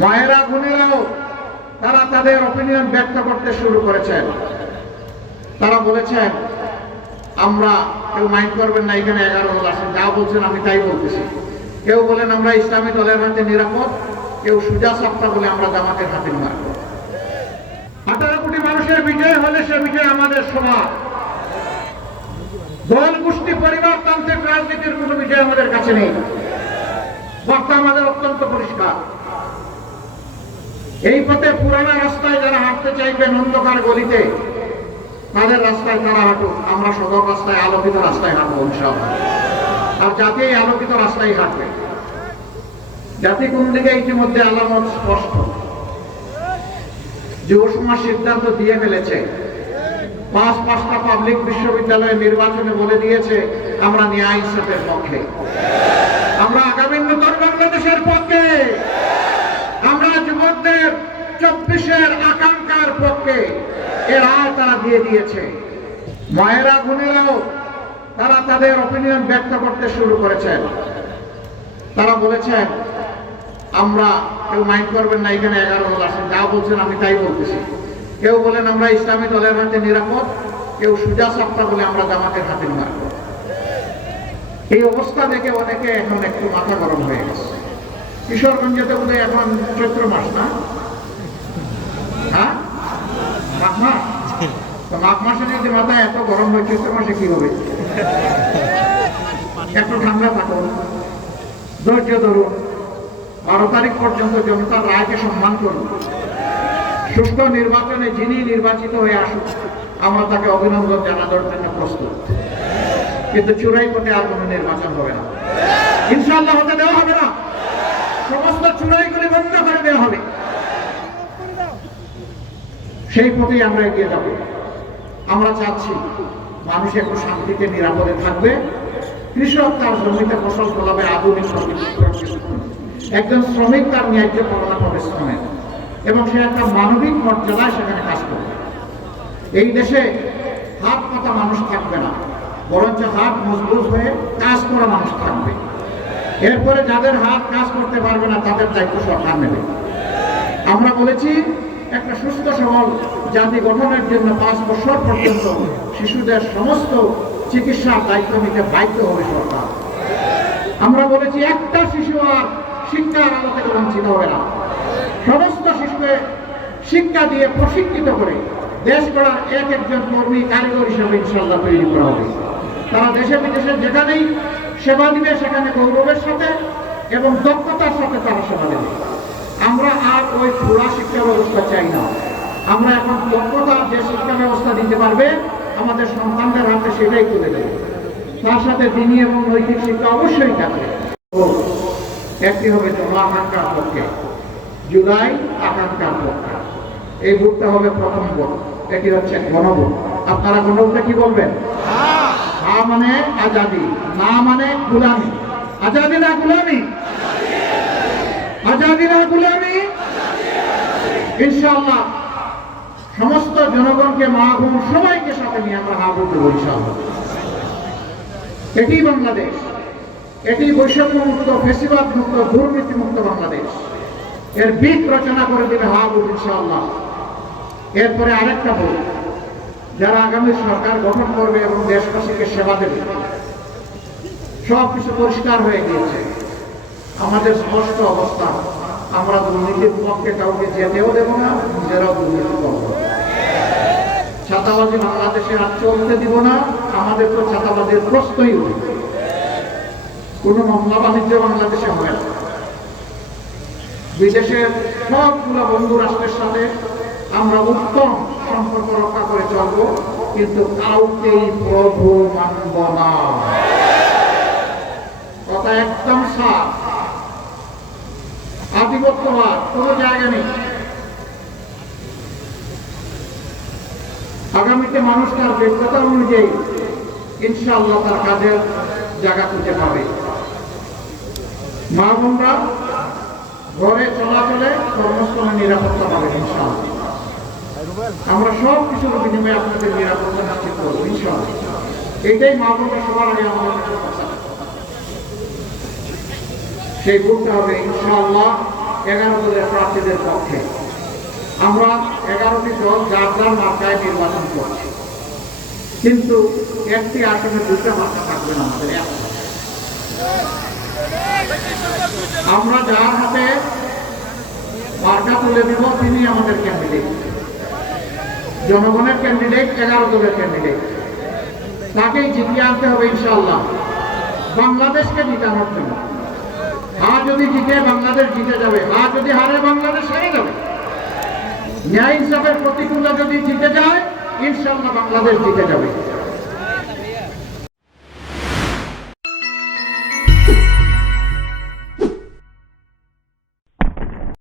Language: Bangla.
মায়েরা বোনেরাও তারা তাদের অপিনিয়ন ব্যক্ত করতে শুরু করেছেন। তারা বলেছেন আমরা, কেউ মাইন্ড করবেন না, এখানে 11 দল আসেন, যা বলছেন আমি তাই বলতেছি। কেউ বলেন আমরা ইসলামী দলের হাতে নিরাপদ, কেউ সুজা সাপ্তা বলে আমরা জামাতের হাতে নিরাপদ। 18 কোটি মানুষের বিজয় হলে সে বিজয় আমাদের সবার। দল গোষ্ঠী পরিবারতান্ত্রিক রাজনীতির কোনো বিজয় আমাদের কাছে নেই। বার্তা আমাদের অত্যন্ত পরিষ্কার। এই পথে পুরানা রাস্তায় যারা হাঁটতে চাইবেন অন্ধকার গলিতে, তাদের রাস্তায় তারা হাঁটুক, আমরা সদর রাস্তায় আলোকিত রাস্তায় হাঁটবো ইনশাআল্লাহ। আর জাতি এই আলোকিত রাস্তায় হাঁটবে। জাতি কোন দিকে ইতিমধ্যে আলামত স্পষ্ট। যুব সমাজ সিদ্ধান্ত দিয়ে ফেলেছে। 5টা পাবলিক বিশ্ববিদ্যালয়ের নির্বাচনে বলে দিয়েছে আমরা ন্যায় ইনসাফের পক্ষে, আমরা আগামী নতুন বাংলাদেশের পক্ষে, আমরা যুবকদের 24-এর আকাঙ্ক্ষার পক্ষে। এর রায় তারা দিয়ে দিয়েছে। মায়েরা বোনেরাও তারা তাদের অপিনিয়ন ব্যক্ত করতে শুরু করেছেন। তারা বলেছেন আমরা, কেউ মাইন্ড করবেন না, এখানে 11 দল আসেন, যা বলছেন আমি তাই বলতেছি। কেউ বলেন আমরা ইসলামী দলের হাতে নিরাপদ, কেউ সুজা সাপ্তা বলে আমরা জামাতের হাতে নিরাপদ। এই অবস্থা দেখে অনেকে এখন একটু মাথা গরম হয়ে গেছে। কিশোরগঞ্জেতে বোধ হয় এখন চৈত্র মাস, না? হ্যাঁ, মাঘ মাস। তো মাঘ মাসে যদি মাথা এত গরম হয়, চৈত্র মাসে কি হবে? একটু ঠান্ডা থাকুন, ধৈর্য ধরুন। 12 তারিখ পর্যন্ত জনতার রায়কে সম্মান করুন। সুষ্ঠু নির্বাচনে যিনি নির্বাচিত হয়ে আসুক, আমরা তাকে অভিনন্দন জানানোর জন্য প্রস্তুত। কিন্তু চূড়াই পথে আর কোনো নির্বাচন হবে না, ইনশাআল্লাহ হতে দেওয়া হবে না। সমস্ত চূড়াইগুলি বন্ধ করে দেওয়া হবে। সেই পথেই আমরা এগিয়ে যাব। আমরা চাচ্ছি মানুষ একটু শান্তিতে নিরাপদে থাকবে। কৃষক তার জমিতে ফসল ফলাবে আধুনিক প্রযুক্তি। একজন শ্রমিক তার ন্যায্য পাওনা পাবে শ্রমের, এবং সে একটা মানবিক মর্যাদায় সেখানে কাজ করবে। এই দেশে হাত পাতা মানুষ থাকবে না, বরঞ্চ হাত মজবুত হয়ে কাজ করা মানুষ থাকবে। এরপরে যাদের হাত কাজ করতে পারবে না, তাদের দায়িত্ব সরকার নেবে। আমরা বলেছি একটা সুস্থ সবল জাতি গঠনের জন্য 5 বছর পর্যন্ত শিশুদের সমস্ত চিকিৎসার দায়িত্ব নিতে বাধ্য হবে সরকার। আমরা বলেছি একটা শিশু আর শিক্ষার আলো থেকে বঞ্চিত হবে না। সমস্ত শিশুকে শিক্ষা দিয়ে প্রশিক্ষিত করে দেশ গড়ার একজন কর্মী কারিগর হিসেবে ইনশাআল্লাহ তৈরি করা হবে। তারা দেশে বিদেশে যেখানেই সেবা দিবে, সেখানে গৌরবের সাথে এবং দক্ষতার সাথে তারা সেবা দেবে। আমরা আর ওই পুরা শিক্ষা ব্যবস্থা চাই না। আমরা এখন দক্ষতার যে শিক্ষা ব্যবস্থা দিতে পারবে আমাদের সন্তানদের হাতে সেটাই তুলে দেবে। তার সাথে দিনী এবং নৈতিক শিক্ষা অবশ্যই থাকবে। একটি হবে জনআকাঙ্ক্ষার পক্ষে, জুলাই আকাঙ্ক্ষার পক্ষে। এই ভোটটা হবে প্রথম ভোট, এটি হচ্ছে গণভোট। আপনারা গণভোটে কি বলবেন? হ্যাঁ মানে আজাদি, না মানে গুলামি। আজাদি না গুলামি, আজাদি না গুলামি। ইনশাআল্লাহ সমস্ত জনগণকে, মা বোন সবাইকে সাথে নিয়ে আমরা হা ভোট দেবো ইনশাআল্লাহ। এটি বাংলাদেশ, এটি বৈষম্য মুক্ত, ফেসিবাদ মুক্ত, দুর্নীতি মুক্ত বাংলাদেশ। এর বীজ রচনা করে দেবে হা ভোট ইনশাআল্লাহ। এরপরে আরেকটা ভোট, যারা আগামী সরকার গঠন করবে এবং দেশবাসীকে সেবা দেবে। সবকিছু পরিষ্কার হয়ে গিয়েছে, আমাদের স্পষ্ট অবস্থা। আমরা দুর্নীতির পক্ষে কাউকে যেতেও দেব না, নিজেরাও দুর্নীতি করবো। ছাতাবাজি বাংলাদেশে আর চলতে দিব না। আমাদের তো ছাতাবাজির প্রশ্নই উঠে। কোন মামলা বাণিজ্য বাংলাদেশে হবে না। বিদেশের সবগুলো বন্ধু রাষ্ট্রের সাথে আমরা উত্তম সম্পর্ক রক্ষা করে চলব, কিন্তু কাউকেই প্রভু মানব না। কথা একদম সাফ। আধিপত্যবাদ কোন জায়গা নেই। আগামীতে মানুষ তার যোগ্যতা অনুযায়ী ইনশাআল্লাহ তার কাজের জায়গা খুঁজে পাবে। মা বোনরা ঘরে চলাচলে কর্মস্থলে নিরাপত্তা পাবে ইনশাআল্লাহ। আমরা সব কিছুর বিনিময়ে আপনাদের নিরাপত্তা নিশ্চিত করবো ইনশাআল্লাহ। এটাই মা বোনরা সবার আগে আমাদের কাছে। সেই ভোটটা হবে ইনশাআল্লাহ 11 দলের প্রার্থীদের পক্ষে। আমরা 11টি দল যার যার মার্কায় নির্বাচন করছি, কিন্তু একটি আসনে 2টা মার্কা থাকবে না আমাদের। আমরা যার হাতে মার্কা তুলে দিব তিনি আমাদের ক্যান্ডিডেট, জনগণের ক্যান্ডিডেট, 11 দলের ক্যান্ডিডেট। তাকেই জিতিয়ে আনতে হবে ইনশাআল্লাহ, বাংলাদেশকে জিতানোর জন্য। হ্যাঁ যদি জিতে বাংলাদেশ জিতে যাবে, হ্যাঁ যদি হারে বাংলাদেশ হেরে যাবে। ন্যায় ইনসাফের প্রতিকূলে যদি জিতে যায় ইনশাআল্লাহ বাংলাদেশ জিতে যাবে।